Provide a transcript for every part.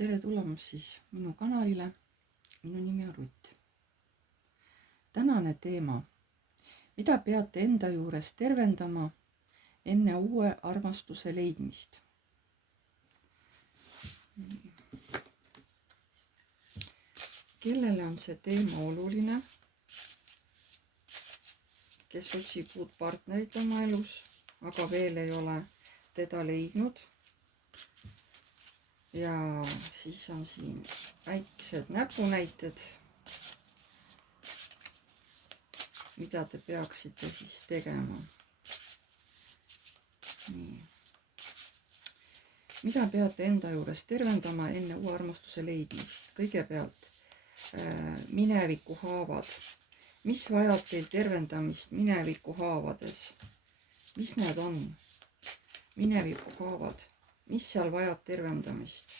Tere tulemast siis minu kanalile. Minu nimi on Rutt. Tänane teema. Mida peate enda juures tervendama enne uue armastuse leidmist? Kellele on see teema oluline? Kes otsib uut partnerit oma elus, aga veel ei ole teda leidnud. Ja siis on siin väiksed näpunäited, mida te peaksite siis tegema. Nii. Mida peate enda juures tervendama enne uue armastuse leidmist? Kõigepealt mineviku haavad. Mis vajab teil tervendamist mineviku haavades? Mis need on? Mineviku haavad. Mis seal vajab tervendamist?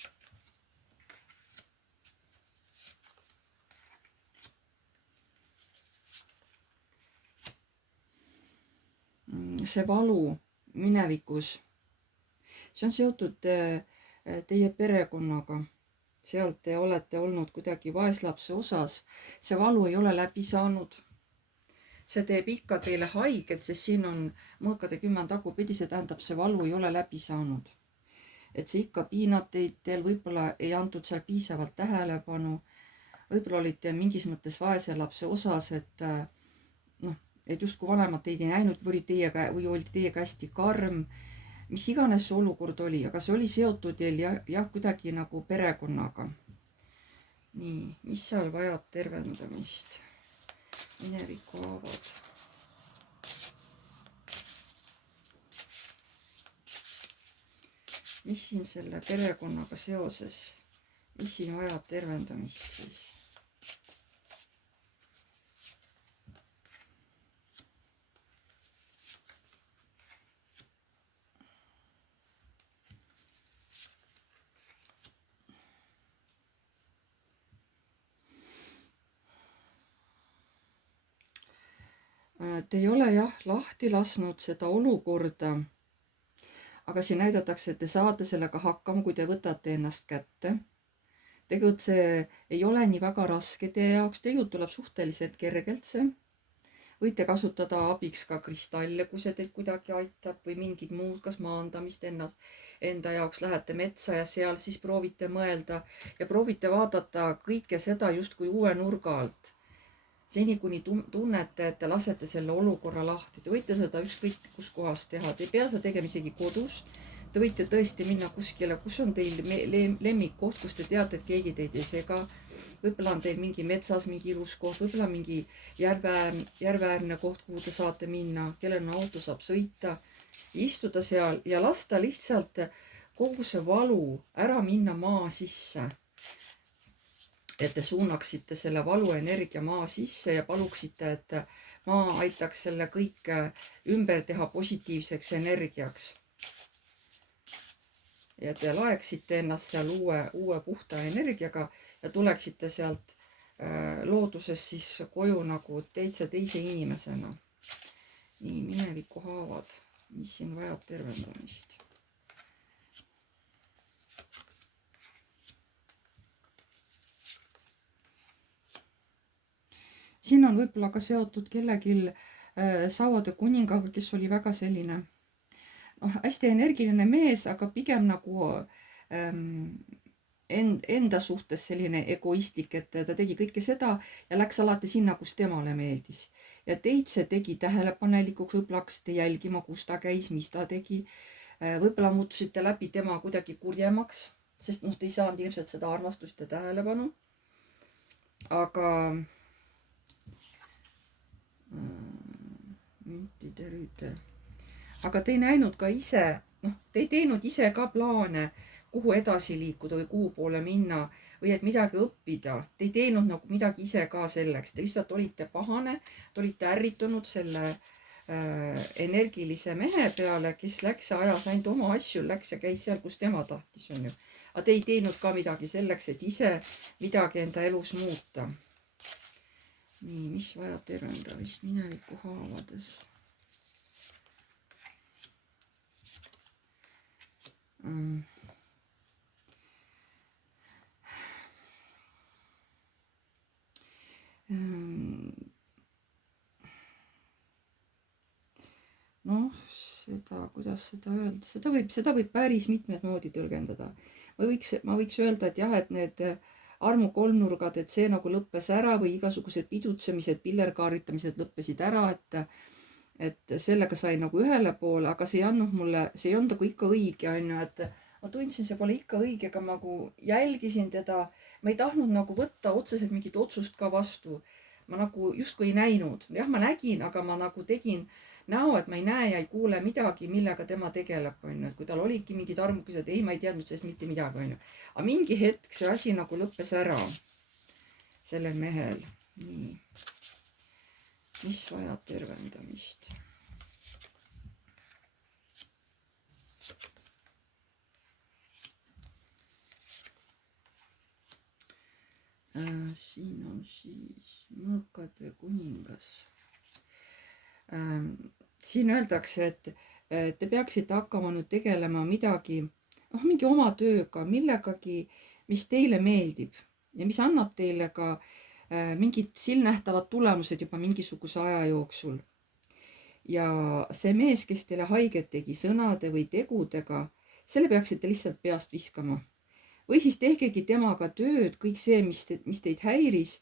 See valu minevikus, see on seotud teie perekonnaga. Sealt te olete olnud kuidagi vaeslapse osas. See valu ei ole läbi saanud. See teeb ikka teile haiget, sest siin on mõõkade 10 tagurpidi, see tähendab, see valu ei ole läbi saanud. Et see ikka piinab teid, teil võib-olla ei antud seal piisavalt tähelepanu, võib-olla olite mingis mõttes vaese lapse osas, et justkui vanemad teid ei näinud või olite teiega hästi karm, mis iganes see olukord oli, aga see oli seotud teil jah, kuidagi nagu perekonnaga. Nii, mis seal vajab tervendamist? Mineviku haavad. Mis siin selle perekonnaga seoses, mis siin vajab tervendamist siis? Te ei ole jah lahti lasknud seda olukorda, aga siin näidatakse, et te saate sellega hakkama, kui te võtate ennast kätte. Tegelikult see ei ole nii väga raske teie jaoks, tegelikult tuleb suhteliselt kergelt see. Võite kasutada abiks ka kristalle, kui see teid kuidagi aitab või mingid muud, kas maandamist enda jaoks. Lähete metsa ja seal siis proovite mõelda ja proovite vaadata kõike seda justkui uue nurga alt. Seni kuni tunnete, et te lasete selle olukorra lahti. Te võite seda ükskõik kus kohas teha. Te ei pea seda tegema isegi kodus. Te võite tõesti minna kuskile, kus on teil lemmikkoht, kus te teate, et keegi teid ei sega. Võib-olla on teil mingi metsas mingi ilus koht, võib-olla mingi järveäärne koht, kuhu te saate minna, kellel on auto, saab sõita, istuda seal ja lasta lihtsalt kogu see valu ära minna maa sisse. Et te suunaksite selle valuenergia maa sisse ja paluksite, et maa aitaks selle kõik ümber teha positiivseks energiaks. Ja te laeksite ennast seal uue puhta energiaga ja tuleksite sealt loodusest siis koju nagu teise inimesena. Nii, mineviku haavad, mis siin vajab tervendamist. Siin on võib-olla ka seotud kellelgi sauade kuningaga, kes oli väga selline hästi energiline mees, aga pigem nagu enda suhtes selline egoistlik, et ta tegi kõike seda ja läks alati sinna, kus temale meeldis. Ja teid see tegi tähelepanelikuks, võib-olla hakkasite jälgima, kus ta käis, mis ta tegi. Võib-olla muutusite läbi tema kuidagi kurjemaks, sest te ei saanud ilmselt seda armastust ja tähelepanu. Aga müntide rüütel. Aga te ei näinud ka ise, te ei teinud ise ka plaane, kuhu edasi liikuda või kuhu poole minna või et midagi õppida. Te ei teinud nagu midagi ise ka selleks. Te lihtsalt olite pahane, te olite ärritunud selle energilise mehe peale, kes läks ja ajas ainult oma asju, läks ja käis seal, kus tema tahtis, on ju. Aga te ei teinud ka midagi selleks, et ise midagi enda elus muuta. Nii, mis vajab tervendamist mineviku haavades? noh, seda, kuidas seda öelda, seda võib päris mitmed moodi tõlgendada. ma võiks öelda, et jah, et need armu kolmnurgad, et see nagu lõppes ära või igasugused pidutsemised, pillerkaaritamised lõppesid ära, et sellega sai nagu ühele poole, aga see ei andnud mulle, see ei olnud nagu ikka õige, on ju, et ma tundsin, see pole ikka õige, aga ma nagu jälgisin teda, ma ei tahtnud nagu võtta otseselt mingit otsust ka vastu. Ma nagu justkui ei näinud, jah, ma nägin, aga ma nagu tegin näo, et ma ei näe ja ei kuule midagi, millega tema tegeleb, on ju, et kui tal olidki mingid armukesed, ei, ma ei teadnud sellest mitte midagi, on ju. Aga mingi hetk see asi nagu lõppes ära sellel mehel. Nii. Mis vajab tervendamist? Siin on siis mõõkade kuningas. Siin öeldakse, et te peaksite hakkama nüüd tegelema midagi, mingi oma tööga, millegagi, mis teile meeldib ja mis annab teile ka mingid silmnähtavad tulemused juba mingisuguse aja jooksul. Ja see mees, kes teile haiget tegi sõnade või tegudega, selle peaksite lihtsalt peast viskama. Või siis tehkegi temaga tööd, kõik see, mis teid häiris,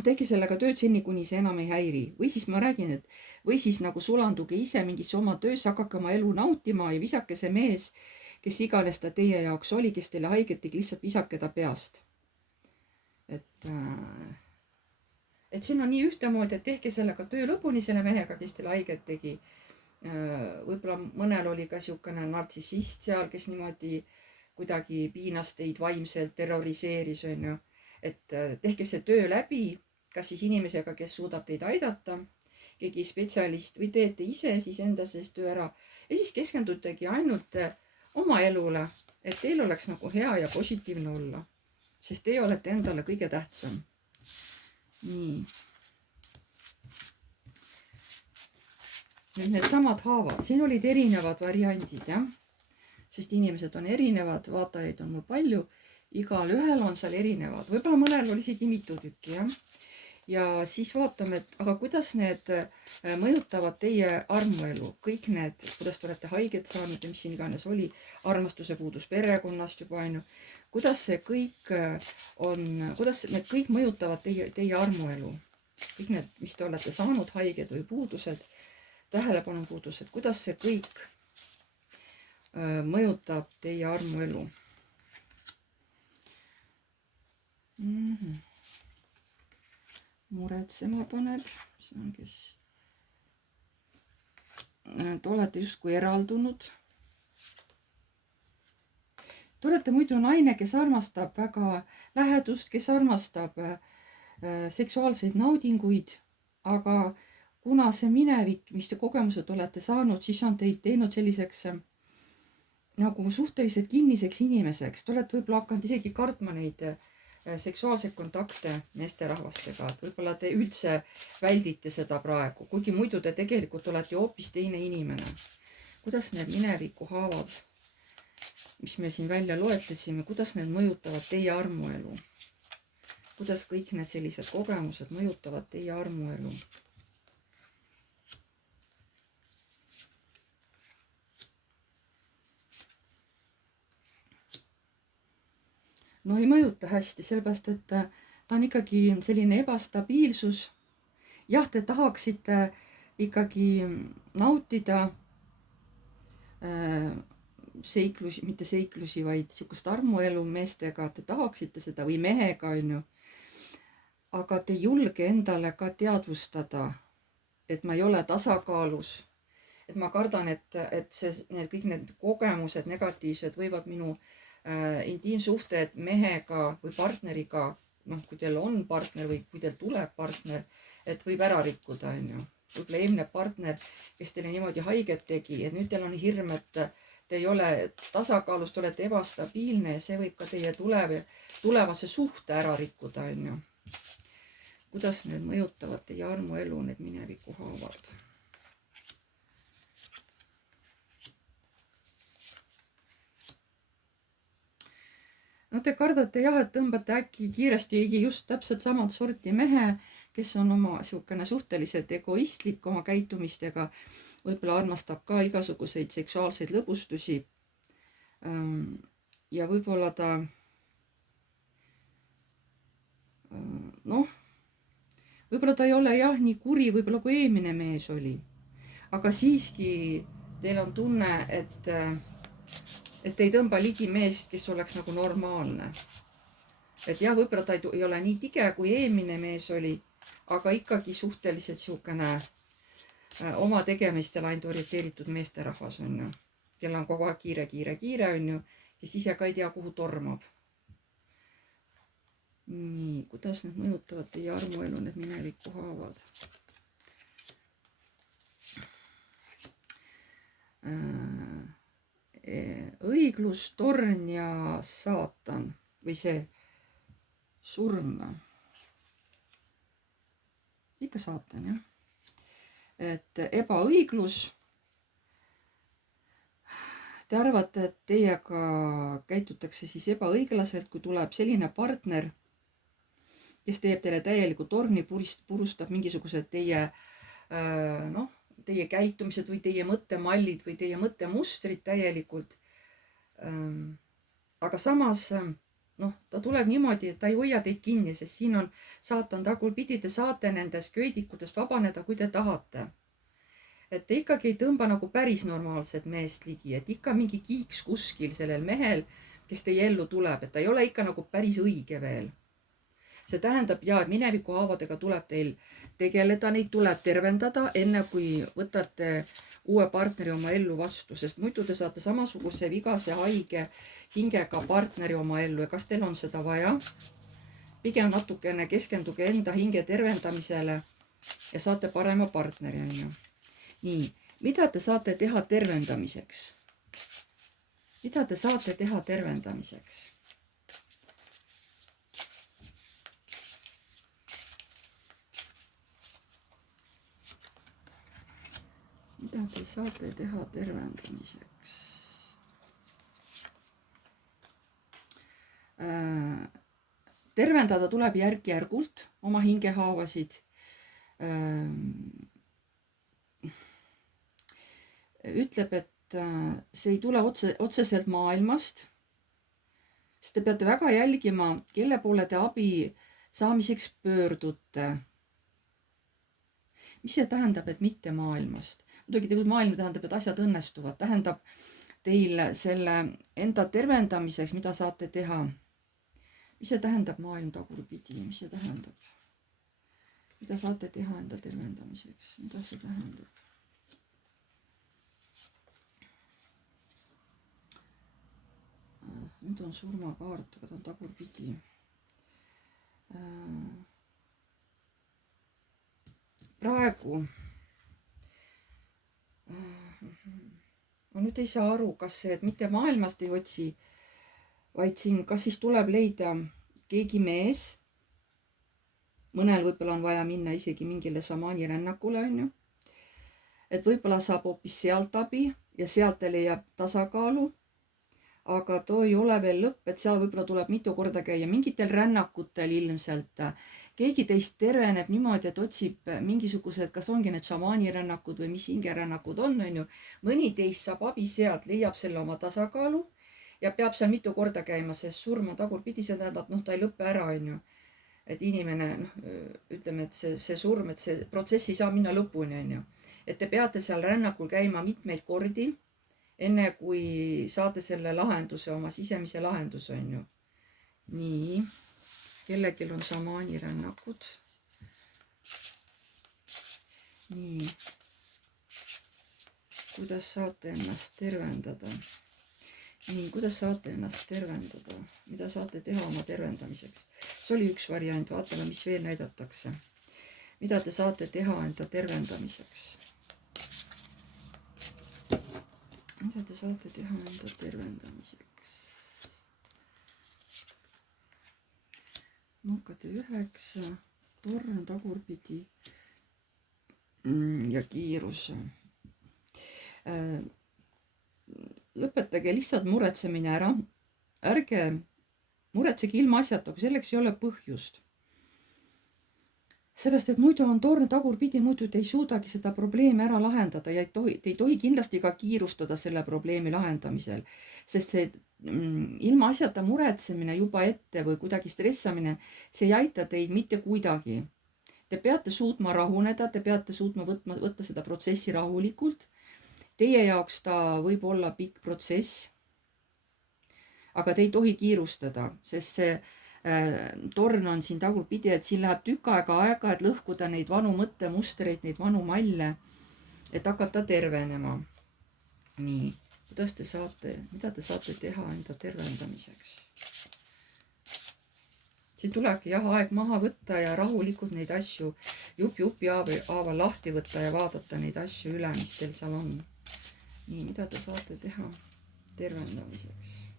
tehke sellega tööd seni, kuni see enam ei häiri. Või siis ma räägin, et või siis nagu sulanduge ise mingisse oma töösse, hakake oma elu nautima ja visake see mees, kes iganes ta teie jaoks oli, kes teile haiget tegi, lihtsalt visake ta peast. Et siin on nii ühtemoodi, et tehke sellega töö lõpuni selle mehega, kes teile haiget tegi. Võib-olla mõnel oli ka siukene nartsissist seal, kes niimoodi kuidagi piinas teid vaimselt, terroriseeris, on ju. Et tehke see töö läbi, kas siis inimesega, kes suudab teid aidata, keegi spetsialist, või teete ise siis enda sees töö ära. Ja siis keskendutegi ainult oma elule, et teil oleks nagu hea ja positiivne olla. Sest teie olete endale kõige tähtsam. Nii. Nüüd need samad haavad, siin olid erinevad variandid, jah. Sest inimesed on erinevad, vaatajaid on mul palju, igal ühel on seal erinevad, võib-olla mõnel oli isegi mitu tükki, jah. Ja siis vaatame, et aga kuidas need mõjutavad teie armuelu, kõik need, kuidas te olete haiget saanud ja mis siin iganes oli, armastuse puudus perekonnast juba, on ju. Kuidas see kõik on, kuidas need kõik mõjutavad teie armuelu, kõik need, mis te olete saanud, haiged või puudused, tähelepanu puudused, kuidas see kõik mõjutab teie armuelu. Muretsema paneb, see on kes. Te olete justkui eraldunud. Te olete muidu naine, kes armastab väga lähedust, kes armastab seksuaalseid naudinguid, aga kuna see minevik, mis te kogemused olete saanud, siis on teid teinud selliseks nagu suhteliselt kinniseks inimeseks. Te olete võib-olla hakanud isegi kartma neid seksuaalseid kontakte meesterahvastega, et võib-olla te üldse väldite seda praegu, kuigi muidu te tegelikult olete hoopis teine inimene. Kuidas need mineviku haavad, mis me siin välja loetlesime, kuidas need mõjutavad teie armuelu? Kuidas kõik need sellised kogemused mõjutavad teie armuelu? No ei mõjuta hästi, sellepärast, et ta on ikkagi selline ebastabiilsus. Jah, te tahaksite ikkagi nautida seiklusi, mitte seiklusi, vaid sihukest armuelu meestega, te tahaksite seda või mehega, on ju. Aga te ei julge endale ka teadvustada, et ma ei ole tasakaalus. Et ma kardan, et kõik need kogemused negatiivsed võivad minu intiimsuhted mehega või partneriga, kui teil on partner või kui teil tuleb partner, et võib ära rikkuda, on ju. Võib-olla eelmine partner, kes teile niimoodi haiget tegi, et nüüd teil on hirm, et te ei ole tasakaalus, te olete ebastabiilne ja see võib ka teie tulevase suhte ära rikkuda, on ju. Kuidas need mõjutavad teie armuelu, need mineviku haavad? No te kardate jah, et tõmbate äkki kiiresti just täpselt samad sorti mehe, kes on oma niisugune suhteliselt egoistlik oma käitumistega, võib-olla armastab ka igasuguseid seksuaalseid lõbustusi. Ja võib-olla ta noh, võib-olla ta ei ole jah nii kuri võib-olla kui eelmine mees oli, aga siiski teil on tunne, et ei tõmba ligi meest, kes oleks nagu normaalne. Et jah, võib-olla ta ei ole nii tige kui eelmine mees oli, aga ikkagi suhteliselt niisugune oma tegemistel ainult orienteeritud meesterahvas on ju, kel on kogu aeg kiire on ju, kes ise ka ei tea, kuhu tormab. Nii, kuidas need mõjutavad teie armuelu, need mineviku haavad? Õiglus, torn ja saatan või see surm. Ikka saatan, jah. Et ebaõiglus. Te arvate, et teiega käitutakse siis ebaõiglaselt, kui tuleb selline partner, kes teeb teile täieliku torni, purustab mingisugused teie käitumised või teie mõttemallid või teie mõttemustrid täielikult. Aga samas ta tuleb niimoodi, et ta ei hoia teid kinni, sest siin on saatan tagurpidi, te saate nendest köidikutest vabaneda, kui te tahate. Et te ikkagi ei tõmba nagu päris normaalset meest ligi, et ikka mingi kiiks kuskil sellel mehel, kes teie ellu tuleb, et ta ei ole ikka nagu päris õige veel. See tähendab, et mineviku haavadega tuleb teil tegeleda, neid tuleb tervendada, enne kui võtate uue partneri oma ellu vastu, sest muidu te saate samasuguse vigase, haige hingega partneri oma ellu ja kas teil on seda vaja? Pigem natukene keskenduge enda hinge tervendamisele ja saate parema partneri, on ju. Nii, mida te saate teha tervendamiseks? Mida te saate teha tervendamiseks? Mida te saate teha tervendamiseks? Tervendada tuleb järk-järgult oma hingehaavasid. Ütleb, et see ei tule otseselt maailmast, sest te peate väga jälgima, kelle poole te abi saamiseks pöördute. Mis see tähendab, et mitte maailmast? Muidugi maailm tähendab, et asjad õnnestuvad. Tähendab teil selle enda tervendamiseks, mida saate teha. Mis see tähendab maailm tagurpidi? Mis see tähendab? Mida saate teha enda tervendamiseks? Mida see tähendab? Nüüd on surmakaart, aga ta on tagurpidi. Praegu ma nüüd ei saa aru, kas see, et mitte maailmast ei otsi, vaid siin, kas siis tuleb leida keegi mees, mõnel võib-olla on vaja minna isegi mingile šamaani rännakule, on ju, et võib-olla saab hoopis sealt abi ja sealt ta leiab tasakaalu, aga too ei ole veel lõpp, et seal võib-olla tuleb mitu korda käia mingitel rännakutel ilmselt. Keegi teist terveneb niimoodi, et otsib mingisugused, kas ongi need šamaani rännakud või mis hingerännakud on ju. Mõni teist saab abi sealt, leiab selle oma tasakaalu ja peab seal mitu korda käima, sest surma tagurpidi, see tähendab, ta ei lõppe ära, on ju. Et inimene, ütleme, et see surm, et see protsess ei saa minna lõpuni, on ju. Et te peate seal rännakul käima mitmeid kordi, enne kui saate selle lahenduse, oma sisemise lahenduse, on ju. Nii, kellelgi on šamaani rännakud. Nii, kuidas saate ennast tervendada? Nii, kuidas saate ennast tervendada? Mida saate teha oma tervendamiseks? See oli üks variant, vaatame, mis veel näidatakse. Mida te saate teha enda tervendamiseks? Mida te saate teha enda tervendamiseks? Munkade 9, torn tagurpidi ja kiirus. Lõpetage lihtsalt muretsemine ära. Ärge muretsege ilma asjata, kui selleks ei ole põhjust. Seepärast, et muidu on torn tagurpidi, muidu te ei suudagi seda probleemi ära lahendada ja te ei tohi kindlasti ka kiirustada selle probleemi lahendamisel, sest see ilma asjata muretsemine juba ette või kuidagi stressamine, see ei aita teid mitte kuidagi. Te peate suutma rahuneda, te peate suutma võtta seda protsessi rahulikult. Teie jaoks ta võib olla pikk protsess, aga te ei tohi kiirustada, sest see torn on siin tagurpidi, et siin läheb tükk aega, et lõhkuda neid vanu mõttemustreid, neid vanu malle, et hakata tervenema. Nii, mida te saate teha enda tervendamiseks? Siin tulebki aeg maha võtta ja rahulikult neid asju jupi haaval lahti võtta ja vaadata neid asju üle, mis teil seal on. Nii, mida te saate teha tervendamiseks?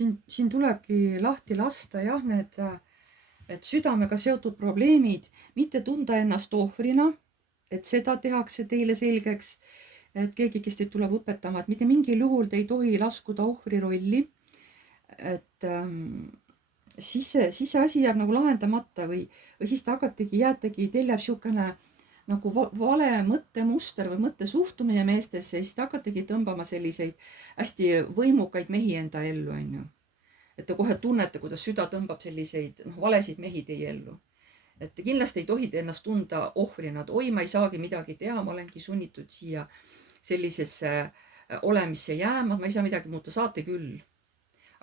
Siin tulebki lahti lasta need et südamega seotud probleemid, mitte tunda ennast ohvrina, et seda tehakse teile selgeks, et keegi, kes teid tuleb õpetama, et mitte mingil juhul te ei tohi laskuda ohvri rolli, et siis see asi jääb nagu lahendamata või siis teil jääb siukene nagu vale mõttemuster või mõttesuhtumine meestesse ja siis te hakategi tõmbama selliseid hästi võimukaid mehi enda ellu, on ju. Et te kohe tunnete, kuidas süda tõmbab selliseid valesid mehi teie ellu. Et te kindlasti ei tohi ennast tunda ohvrina, et oi, ma ei saagi midagi teha, ma olengi sunnitud siia sellisesse olemisse jääma, ma ei saa midagi muuta, saate küll.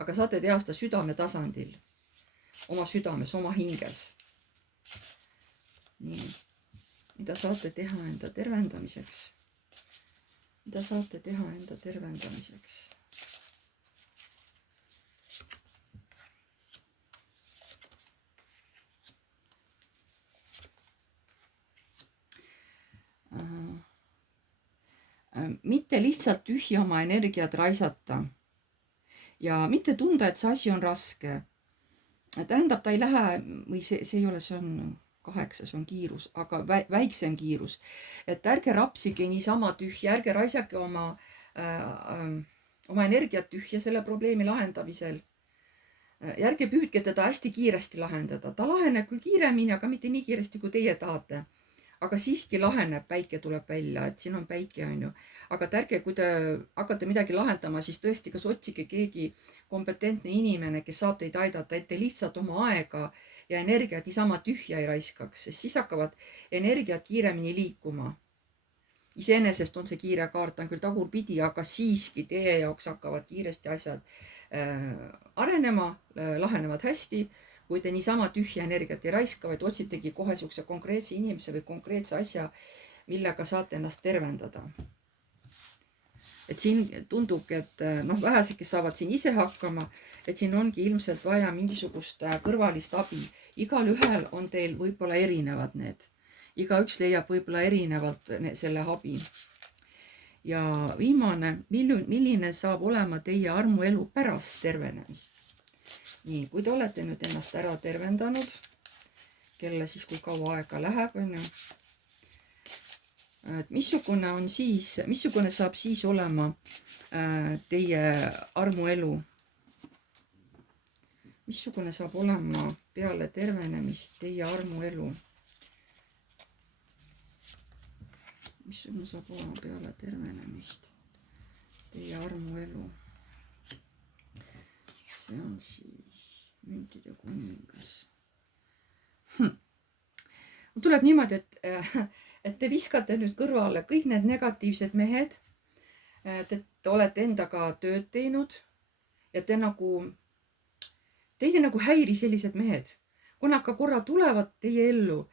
Aga saate teha seda südame tasandil, oma südames, oma hinges. Nii. Mida saate teha enda tervendamiseks? Mida saate teha enda tervendamiseks? Mitte lihtsalt tühja oma energiat raisata ja mitte tunda, et see asi on raske. Tähendab, ta ei lähe, või see ei ole, see on 8, see on kiirus, aga väiksem kiirus. Et ärge rapsige niisama tühja, ärge raisake oma energiat tühja selle probleemi lahendamisel. Ja ärge püüdke teda hästi kiiresti lahendada. Ta laheneb küll kiiremini, aga mitte nii kiiresti, kui teie tahate. Aga siiski laheneb, päike tuleb välja, et siin on päike, on ju. Aga ärge, kui te hakkate midagi lahendama, siis tõesti, kas otsige keegi kompetentne inimene, kes saab teid aidata, et te lihtsalt oma aega ja energiat niisama tühja ei raiskaks, sest siis hakkavad energiat kiiremini liikuma. Iseenesest on see kiire kaart, ta on küll tagurpidi, aga siiski teie jaoks hakkavad kiiresti asjad arenema, lahenevad hästi, kui te niisama tühja energiat ei raiska, vaid otsitegi kohe siukse konkreetse inimese või konkreetse asja, millega saate ennast tervendada. Et siin tundubki, et vähesed, kes saavad siin ise hakkama, et siin ongi ilmselt vaja mingisugust kõrvalist abi. Igal ühel on teil võib-olla erinevad need. Igaüks leiab võib-olla erinevalt selle abi. Ja viimane, milline saab olema teie armuelu pärast tervenemist? Nii, kui te olete nüüd ennast ära tervendanud, kelle siis kui kaua aega läheb, on ju. Et missugune saab siis olema teie armuelu? Missugune saab olema peale tervenemist teie armuelu? Missugune saab olema peale tervenemist teie armuelu? See on siis müntide kuningas. Tuleb niimoodi, et te viskate nüüd kõrvale kõik need negatiivsed mehed. Te olete endaga tööd teinud ja teid nagu häiri sellised mehed. Kui nad ka korra tulevad teie ellu,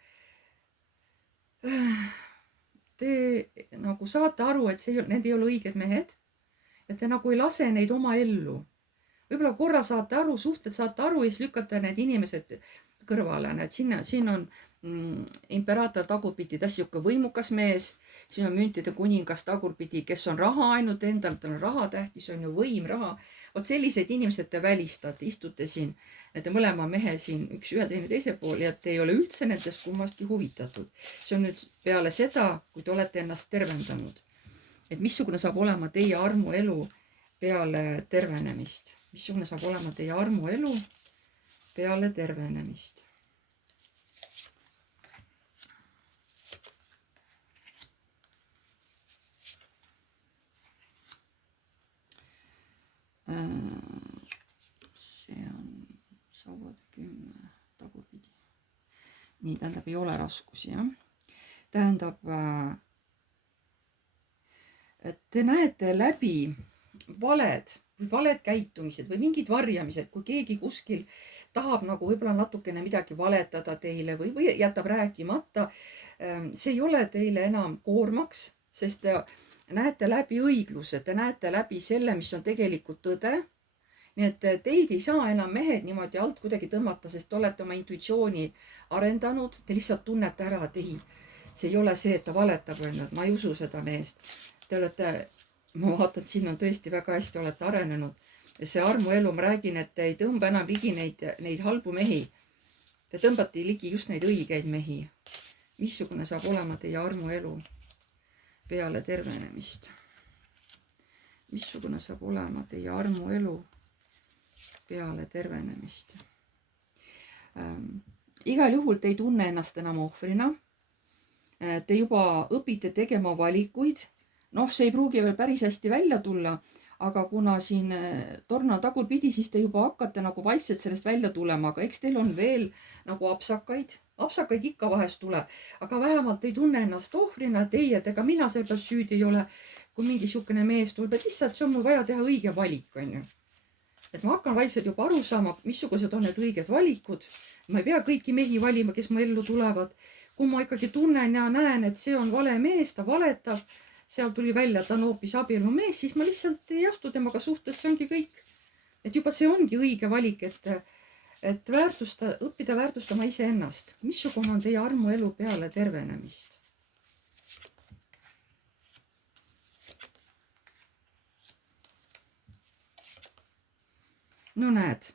te nagu saate aru, et need ei ole õiged mehed ja te nagu ei lase neid oma ellu. Võib-olla korra saate aru, suhtled saate aru ja siis lükkate need inimesed kõrvale. Siin on imperaator tagurpidi, ta on siuke võimukas mees. Siin on müntide kuningas tagurpidi, kes on raha ainult endal, tal on raha tähtis, on ju võim, raha. Vot sellised inimesed te välistate, istute siin, nende mõlema mehe siin, üks ühe teine teise pool ja te ei ole üldse nendest kummastki huvitatud. See on nüüd peale seda, kui te olete ennast tervendanud. et missugune saab olema teie armuelu peale tervenemist. Missugune saab olema teie armuelu peale tervenemist. See on sauade 10 tagurpidi. Nii, tähendab, ei ole raskusi, jah. Tähendab, et te näete läbi valed või valed käitumised või mingid varjamised, kui keegi kuskil tahab nagu võib-olla natukene midagi valetada teile või jätab rääkimata. See ei ole teile enam koormaks, sest te näete läbi õigluse, te näete läbi selle, mis on tegelikult tõde. Nii et teid ei saa enam mehed niimoodi alt kuidagi tõmmata, sest te olete oma intuitsiooni arendanud. Te lihtsalt tunnete ära, et ei, see ei ole see, et ta valetab, ma ei usu seda meest. Te olete, ma vaatan, et siin on tõesti väga hästi olete arenenud. Ja see armuelu, ma räägin, et te ei tõmba enam ligi neid halbu mehi. Te tõmbate ligi just neid õigeid mehi. Missugune saab olema teie armuelu peale tervenemist? Missugune saab olema teie armuelu peale tervenemist? Igal juhul te ei tunne ennast enam ohvrina. Te juba õpite tegema valikuid. Noh, see ei pruugi veel päris hästi välja tulla, aga kuna siin torn on tagurpidi, siis te juba hakkate nagu vaikselt sellest välja tulema, aga eks teil on veel nagu apsakaid ikka vahest tuleb, aga vähemalt ei tunne ennast ohvrina, teie, et ega mina selle peal süüdi ei ole, kui mingi sihukene mees tuleb, et lihtsalt see on mul vaja teha õige valik, on ju. Et ma hakkan vaikselt juba aru saama, missugused on need õiged valikud. Ma ei pea kõiki mehi valima, kes mu ellu tulevad. Kui ma ikkagi tunnen ja näen, et see on vale mees, ta valetab, seal tuli välja, et ta on hoopis abielu mees, siis ma lihtsalt ei astu temaga suhtes, see ongi kõik. Et juba see ongi õige valik, et õppida väärtustama iseennast. Missugune on teie armuelu peale tervenemist? No näed,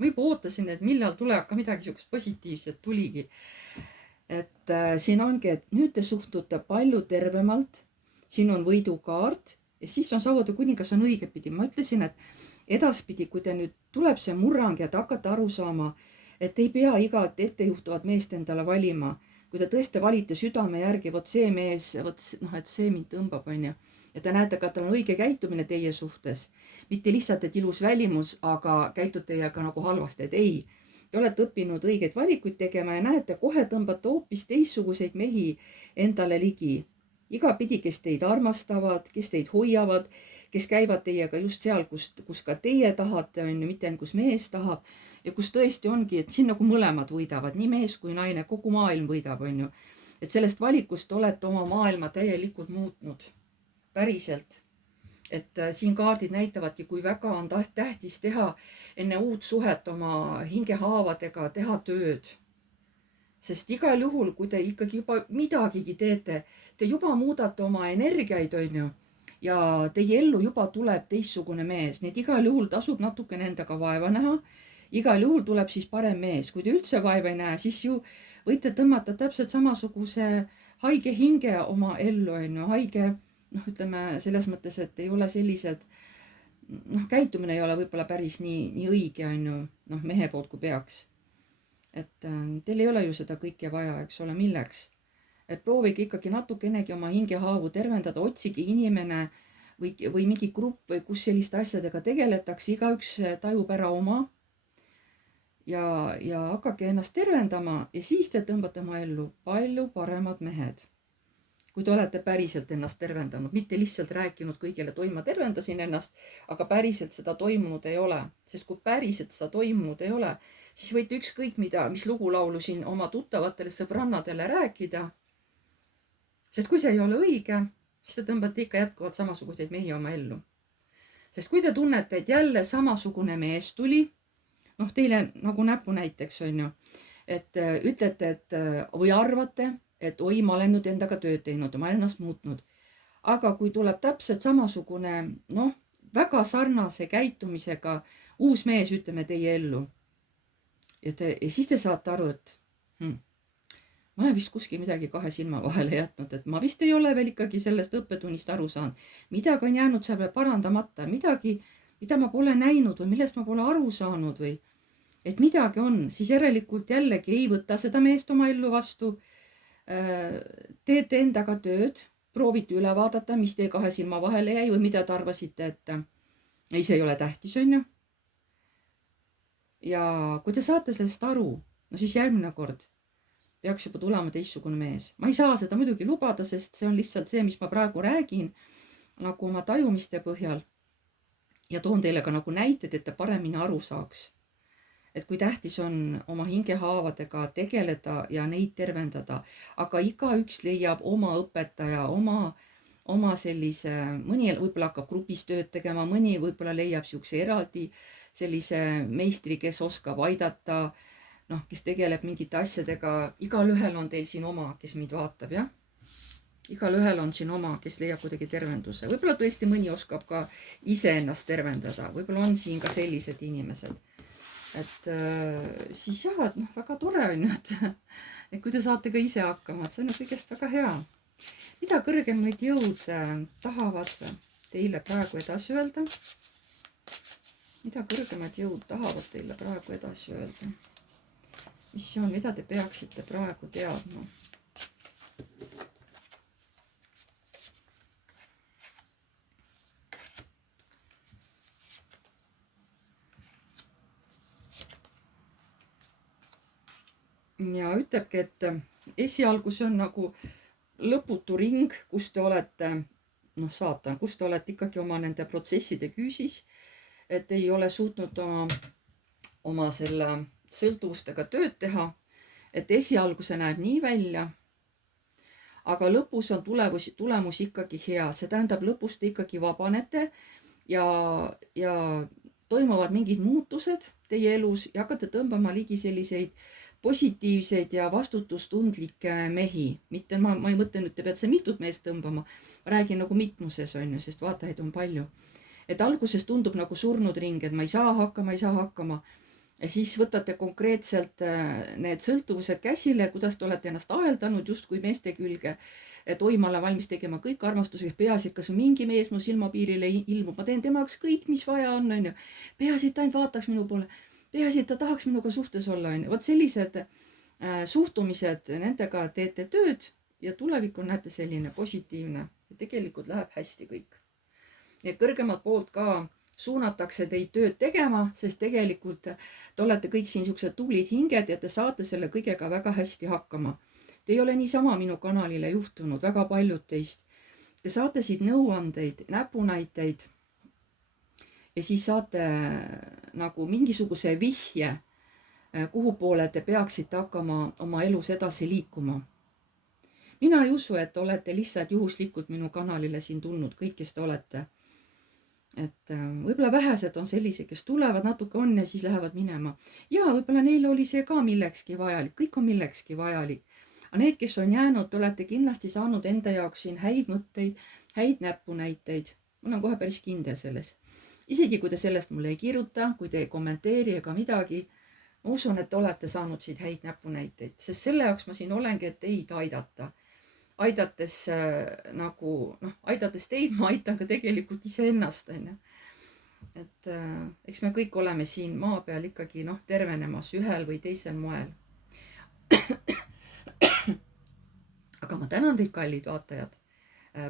ma juba ootasin, et millal tuleb ka midagi sihukest positiivset, tuligi. Et siin ongi, et nüüd te suhtute palju tervemalt, siin on võidukaart ja siis on sauade kuningas on õigepidi. Ma ütlesin, et edaspidi, kui te nüüd tuleb see murrang ja te hakkate aru saama, et ei pea igat ettejuhtuvat meest endale valima. Kui te tõesti valite südame järgi, vot see mees, et see mind tõmbab, on ju. Ja te näete ka, et tal on õige käitumine teie suhtes. Mitte lihtsalt, et ilus välimus, aga käitub teiega nagu halvasti, et ei. Te olete õppinud õigeid valikuid tegema ja näete, kohe tõmbate hoopis teistsuguseid mehi endale ligi. Igapidi, kes teid armastavad, kes teid hoiavad, kes käivad teiega just seal, kus ka teie tahate, on ju, mitte ainult kus mees tahab. Ja kus tõesti ongi, et siin nagu mõlemad võidavad, nii mees kui naine, kogu maailm võidab, on ju. Et sellest valikust olete oma maailma täielikult muutnud. Päriselt. Et siin kaardid näitavadki, kui väga on tähtis teha enne uut suhet oma hingehaavadega, teha tööd. Sest igal juhul, kui te ikkagi juba midagigi teete, te juba muudate oma energiaid, on ju, ja teie ellu juba tuleb teistsugune mees. Nii et igal juhul tasub natukene endaga vaeva näha. Igal juhul tuleb siis parem mees. Kui te üldse vaeva ei näe, siis ju võite tõmmata täpselt samasuguse haige hinge oma ellu, on ju, haige, ütleme selles mõttes, et ei ole sellised, käitumine ei ole võib-olla päris nii õige, on ju, mehe poolt kui peaks. Et teil ei ole ju seda kõike vaja, eks ole, milleks. Et proovige ikkagi natukenegi oma hingehaavu tervendada, otsige inimene või mingi grupp või kus selliste asjadega tegeletakse, igaüks tajub ära oma ja hakake ennast tervendama ja siis te tõmbate oma ellu palju paremad mehed. Kui te olete päriselt ennast tervendanud, mitte lihtsalt rääkinud kõigile, ma tervendasin ennast, aga päriselt seda toimunud ei ole. Sest kui päriselt seda toimunud ei ole, siis võite ükskõik mis lugulaulu siin oma tuttavatele sõbrannadele rääkida. Sest kui see ei ole õige, siis te tõmbate ikka jätkuvalt samasuguseid mehi oma ellu. Sest kui te tunnete, et jälle samasugune mees tuli, teile nagu näpu näiteks on ju, et ütlete, või arvate, et oi, ma olen nüüd endaga tööd teinud ja ma olen ennast muutnud. Aga kui tuleb täpselt samasugune, väga sarnase käitumisega uus mees, ütleme teie ellu. Ja siis te saate aru, et ma olen vist kuskil midagi kahe silma vahele jätnud, et ma vist ei ole veel ikkagi sellest õppetunnist aru saanud. Midagi on jäänud seal veel parandamata, midagi, mida ma pole näinud või millest ma pole aru saanud või et midagi on, siis järelikult jällegi ei võta seda meest oma ellu vastu. Teete endaga tööd, proovite üle vaadata, mis teie kahe silma vahele jäi või mida te arvasite, et ei, see ei ole tähtis, on ju. Ja kui te saate sellest aru, no siis järgmine kord peaks juba tulema teistsugune mees. Ma ei saa seda muidugi lubada, sest see on lihtsalt see, mis ma praegu räägin nagu oma tajumiste põhjal ja toon teile ka nagu näited, et te paremini aru saaks. Et kui tähtis on oma hingehaavadega tegeleda ja neid tervendada, aga igaüks leiab oma õpetaja, oma sellise, mõni võib-olla hakkab grupis tööd tegema, mõni võib-olla leiab siukse eraldi sellise meistri, kes oskab aidata, noh, kes tegeleb mingite asjadega. Igalühel on teil siin oma, kes mind vaatab, jah. Igalühel on siin oma, kes leiab kuidagi tervenduse. Võib-olla tõesti mõni oskab ka ise ennast tervendada. Võib-olla on siin ka sellised inimesed. Et siis jah, et noh, väga tore on ju, et kui te saate ka ise hakkama, et see on kõigest väga hea. Mida kõrgemad jõud tahavad teile praegu edasi öelda? Mida kõrgemad jõud tahavad teile praegu edasi öelda? Mis see on, mida te peaksite praegu teadma? Ja ütlebki, et esialgu see on nagu lõputu ring, kus te olete, noh, saatan, kus te olete ikkagi oma nende protsesside küüsis, et ei ole suutnud oma selle sõltuvustega tööd teha, et esialgu see näeb nii välja, aga lõpus on tulemus ikkagi hea. See tähendab, lõpus te ikkagi vabanete ja toimuvad mingid muutused teie elus ja hakkate tõmbama ligi selliseid positiivseid ja vastutustundlikke mehi. Mitte ma ei mõtle nüüd, te peate mitut meest tõmbama. Ma räägin nagu mitmuses on ju, sest vaatajaid on palju. Et alguses tundub nagu surnud ring, et ma ei saa hakkama. Ja siis võtate konkreetselt need sõltuvused käsile, kuidas te olete ennast aeldanud justkui meeste külge. Et oi, ma olen valmis tegema kõik armastusega, peaasi, et kas mingi mees mu silmapiirile ilmub. Ma teen temaks kõik, mis vaja on ju. Peaasi, et ta ainult vaataks minu poole. Peaasi, et ta tahaks minuga suhtes olla. Vot sellised suhtumised, nendega teete tööd ja tulevik on, näete, selline positiivne. Ja tegelikult läheb hästi kõik. Ja kõrgemalt poolt ka suunatakse teid tööd tegema, sest tegelikult te olete kõik siin siuksed tublid hinged ja te saate selle kõigega väga hästi hakkama. Te ei ole niisama minu kanalile juhtunud, väga paljud teist. Te saate siit nõuandeid, näpunäiteid ja siis saate nagu mingisuguse vihje, kuhu poole te peaksite hakkama oma elus edasi liikuma. Mina ei usu, et olete lihtsalt juhuslikult minu kanalile siin tulnud, kõik, kes te olete. Et võib-olla vähesed on sellised, kes tulevad, natuke on ja siis lähevad minema. Ja võib-olla neil oli see ka millekski vajalik, kõik on millekski vajalik. Aga need, kes on jäänud, te olete kindlasti saanud enda jaoks siin häid mõtteid, häid näpunäiteid. Ma olen kohe päris kindel selles. Isegi kui te sellest mulle ei kirjuta, kui te ei kommenteeri ega midagi, ma usun, et olete saanud siit häid näpunäiteid, sest selle jaoks ma siin olengi, et teid aidata. Aidates teid, ma aitan ka tegelikult iseennast. Et eks me kõik oleme siin maa peal ikkagi tervenemas ühel või teisel moel. Aga ma tänan teid, kallid vaatajad.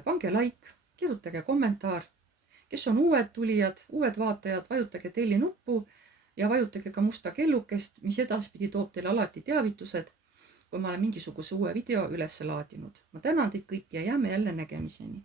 Pange like, kirjutage kommentaar. Kes on uued tulijad, uued vaatajad, vajutage telli nuppu ja vajutage ka musta kellukest, mis edaspidi toob teile alati teavitused, kui ma olen mingisuguse uue video üles laadinud. Ma tänan teid kõiki ja jääme jälle nägemiseni.